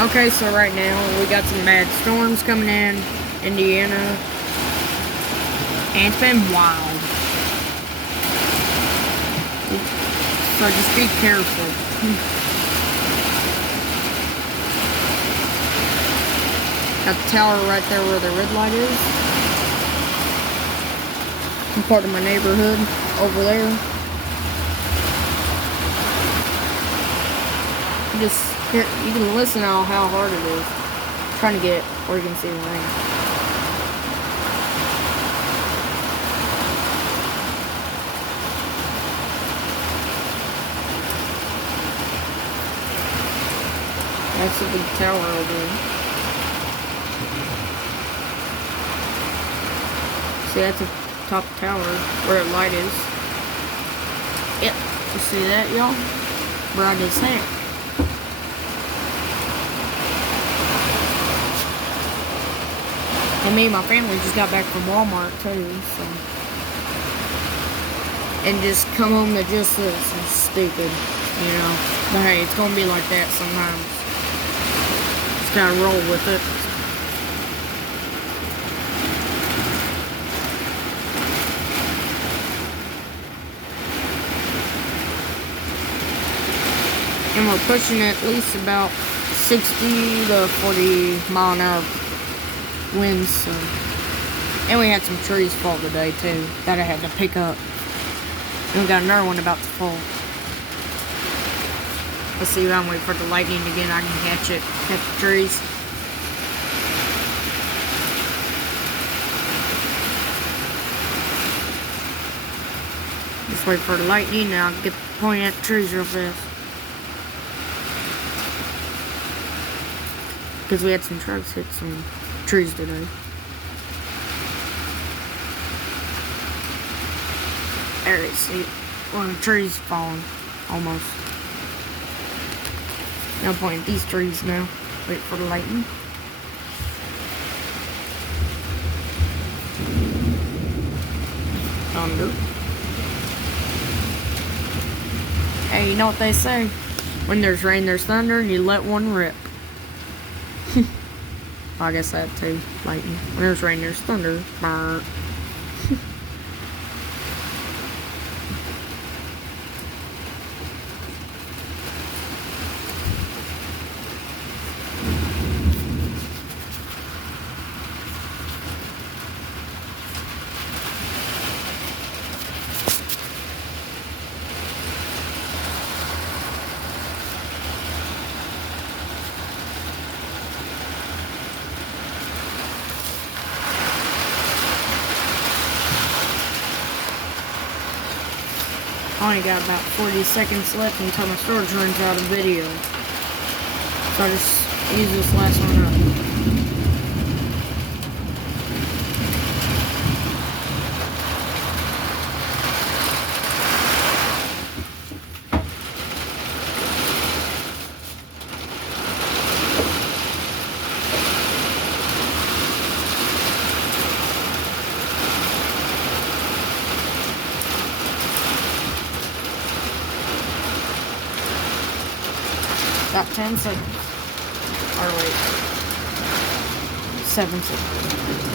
Okay, so right now we got some bad storms coming in Indiana, and it's been wild. So just be careful. Got the tower right there where the red light is. I'm part of my neighborhood over there. You can listen to how hard it is. I'm trying to get where you can see the rain. That's a big tower over there. See, that's the top tower where the light is. Yep, you see that, y'all? Bright as heck. And me and my family just got back from Walmart too, so. And just come home to just this. It's stupid, you know. But hey, it's gonna be like that sometimes. Just gotta roll with it. And we're pushing at least about 60 to 40 mile an hour winds, so. And we had some trees fall today too that I had to pick up. And we got another one about to fall. Let's see if I'm waiting for the lightning again. I can catch it, catch the trees. Just wait for the lightning, now I'll get pointing at the trees real fast. Because we had some trucks hit some trees today. There you see one of the trees falling, almost. Now I'm pointing at these trees now. Wait for the lightning. Thunder. Hey, you know what they say? When there's rain, there's thunder, and you let one rip. I guess that too. Lightning. When there's rain, there's thunder. Brr. I only got about 40 seconds left until my storage runs out of video. So I just use this last one up. Got 10 seconds. Or wait. 7 seconds.